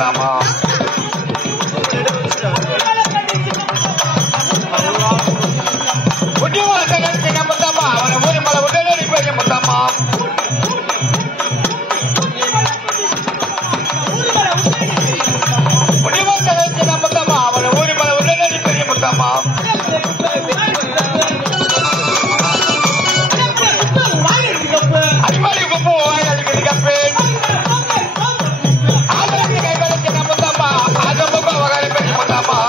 முத்தாமா முத்தாமா அவனை ஊரி மலை உடனடி பெரிய முத்தாமா முத்தாமா அவனை ஊரி மலை உடனடி பெரிய முத்தாமா அடிமாடி குப்பு வாய் அடிக்கடி கப்பு ஆதரவு கைவரத்து முத்தாமா அதம்பா வகை பெரிய முத்தாமா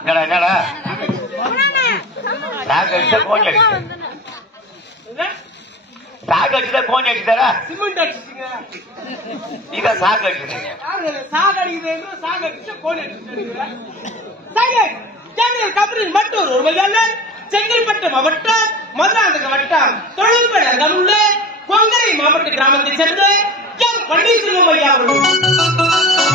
என்னடா சாக்கு அடிச்சா கோணி அடிச்சு சாக்கு அடிச்சுதா கோணி அடிச்சுதாரா சிமெண்ட் அடிச்சுங்க. இதான் சாக்கு அடிச்சுங்க. சாக அடிக்குது, சாக அடிச்சு கோணி அடிச்சு. சென்னையில் கபரில் மட்டும் ஒரு மையாளர் செங்கல்பட்டு மாவட்டம் மதுராந்தக வட்டம் தொழில்பட அருகே கொங்கரை மாவட்ட கிராமத்தைச் சேர்ந்த எம் பன்னீர்செல்வம் ஐயா அவர்கள்.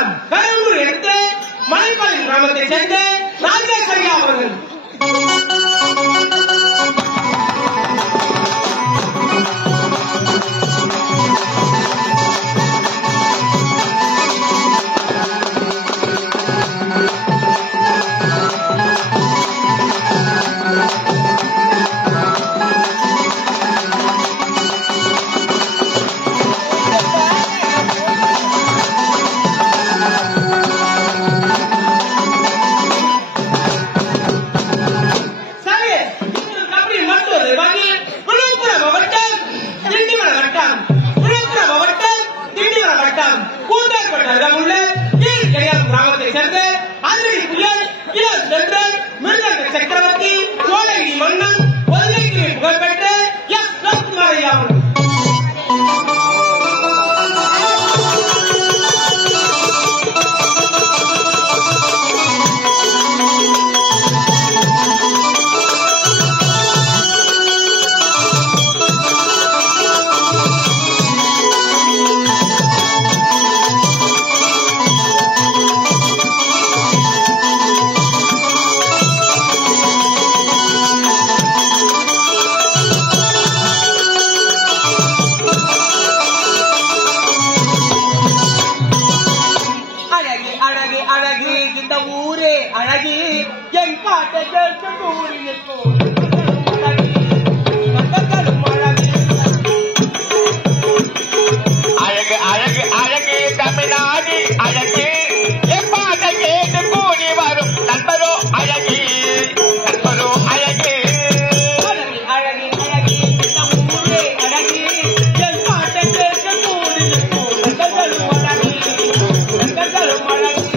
வட்டம் கரும்பூர் எடுத்து மலைப்பாளையம் கிராமத்தை சேர்ந்த ராஜேஷ் ஐயா அவர்கள். சக்கரவர்த்தி சோழகிரி மன்னன் ஒல்லைக்கு புகழ்பெற்ற எஸ் ரத்குமார் ஐயா அவர்கள். அழகு இந்த ஊரே அழகு என் பாட்டை கேட்க கூறி நிற்கும் அழகு அழகு அழகு தமிழ்நாடு அழகு என் பாட்டை கேட்டு கூடி வரும் நண்பரோ அழகு நண்பரோ அழகு அழகு அழகு இந்த ஊரே அழகு என் பாட்டை கேட்க கூறி நிற்கும் நண்பர்களும் அழகு நண்பர்களும் அழகு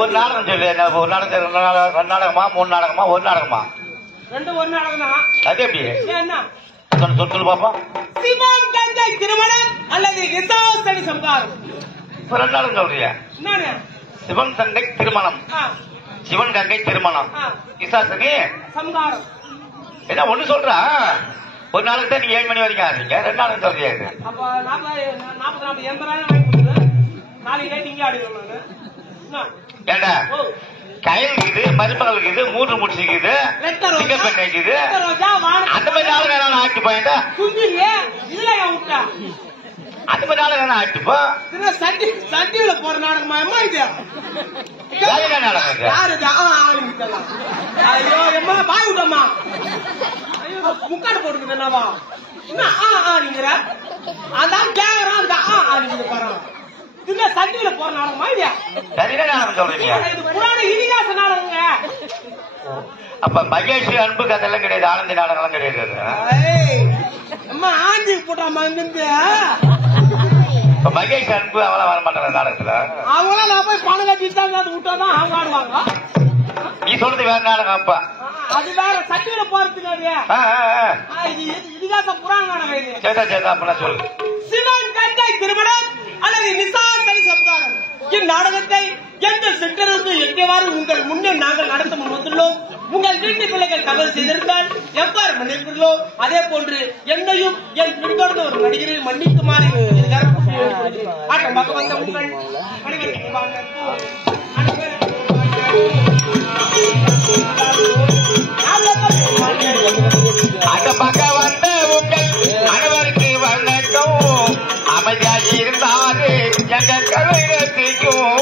ஒரு நாடகம் சொல்லு. ஒரு நாடகம், ரெண்டு நாடகமா, மூணு நாடகமா, ஒரு நாடகமா? ரெண்டு ஒரு நாடகம் தான். அது எப்படி என்ன சொல்லு பாப்பா. சிவன் கங்கை திருமணம் அல்லது யதாசனி சம்ஹாரம். இப்ப ரெண்டு நாடகம் சொல்றியா? என்னன்னு? சிவன் கங்கை திருமணம், சிவன் கங்கை திருமணம், இசாசனி சம்ஹாரம். என்ன ஒண்ணு சொல்றா? ஒரு நாளுக்கு தான் நீங்க 7 மணி வரைக்கும் ஆடுறீங்க, ரெண்டு நாளுக்கு சொல்றியா? அப்ப 40 80 வாங்கி கொடுத்து நாளைக்கு நைட் இங்கே ஆடிடுவோம். ஏண்டா கையில் இது மருமகளுக்கு இது 3 முடிச்சுக்குது, சிங்கப்பெண் இருக்குது, அந்த மாதிரி நாள் வேணாலும் ஆக்கி போயிட்டா இதுல விட்டா அந்த மாதிரி நாள் வேணா ஆக்கிப்போ. சண்டியில போற நாடகமா இது? நாடகம் ஐயோ எம்மா பாய் விட்டம்மா முக்காடு போட்டுக்குது என்னவா நீங்கிற அதான் கேக்குறான் இதுல சண்டியில போற நாடகமா இல்லையா? நாடகம் சொல்றீங்க? இது புராண இதிகாச நாடகங்க. அப்ப மகேஷ் அன்பு கதெல்லாம் கிடையாது, ஆனந்தி நாடகம் கிடையாது. அம்மா ஆஞ்சி போட்டாமா இருந்து மகேஷ் அன்பு அவெல்லாம் வர மாட்டாங்க நாடகத்துல. அவங்களாம் நான் போய் பணம் கட்டிட்டாங்க, அது விட்டாதான் அவங்க ஆடுவாங்க. நீ சொல்றது வேற நாடகம். அப்ப அது வேற சட்டியில போறதுக்கு இதிகாச புராண நாடகம் இது. சேதா அப்படின்னா சொல்லு. சிவன் கங்கை திருமணம் அல்லது நிசாசனி சம்ஹாரம். இந்நாடகத்தை எங்கள் சென்றிருந்து எங்கேவாறு உங்கள் முன்னே நாங்கள் நடத்த முன் வந்துள்ளோம். உங்கள் வீட்டு பிள்ளைகள் தவறு செய்திருந்தால் எவ்வாறு மன்னிப்பீர்களோ அதே போன்று என்னையும் என் பின்தொடர்ந்த ஒரு நடிகரை மன்னிக்குமாறு ஆட்டமாக வந்த உங்கள் அந்த பக்கம் வந்த உங்கள் அனைவருக்கு வணக்கம். அமைதியாக இருந்தாரு எங்க கலைக்கும்.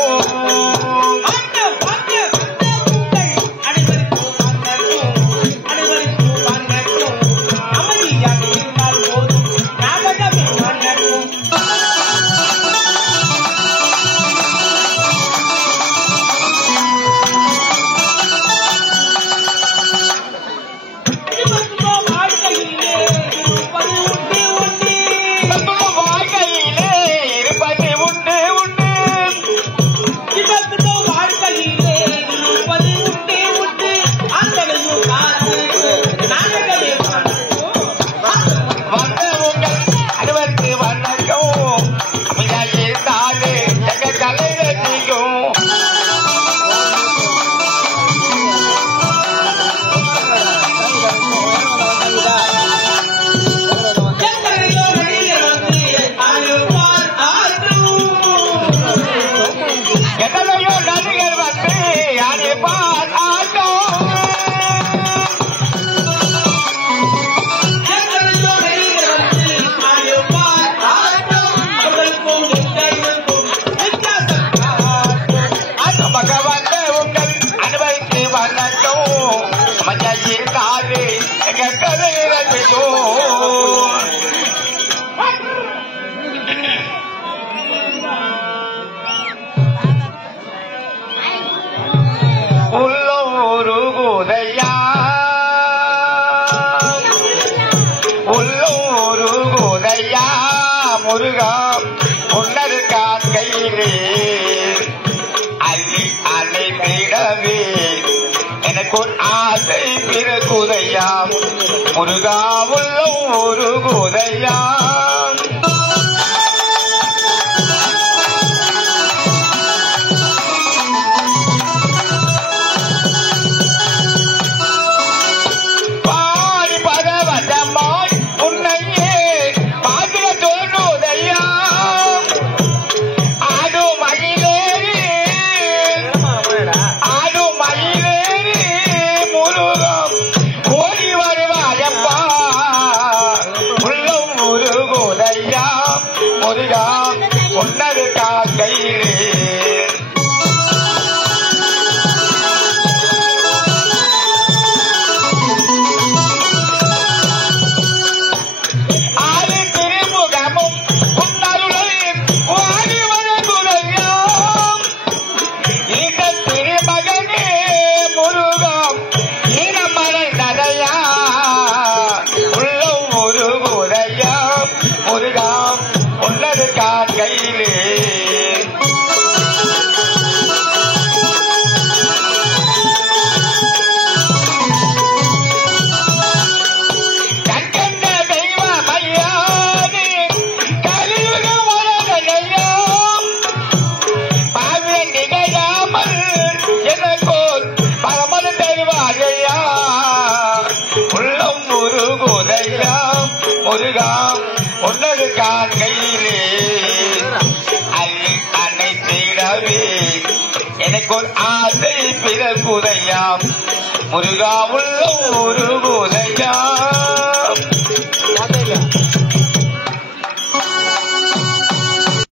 முருகா முன்னர் காக்கையிலே அள்ளி அழைத்திடவே எனக்கு ஒரு ஆசை பிறகுதையா முருகா உள்ளம் ஒரு குதையா. ஓடி வருவாயப்பா உள்ளம் ஒரு முருகா முருகா உன்னது காண்கையிலே அனைத்திடவே எனக்கு ஒரு ஆசை பிறகுதையாம் முருகா உள்ள ஒரு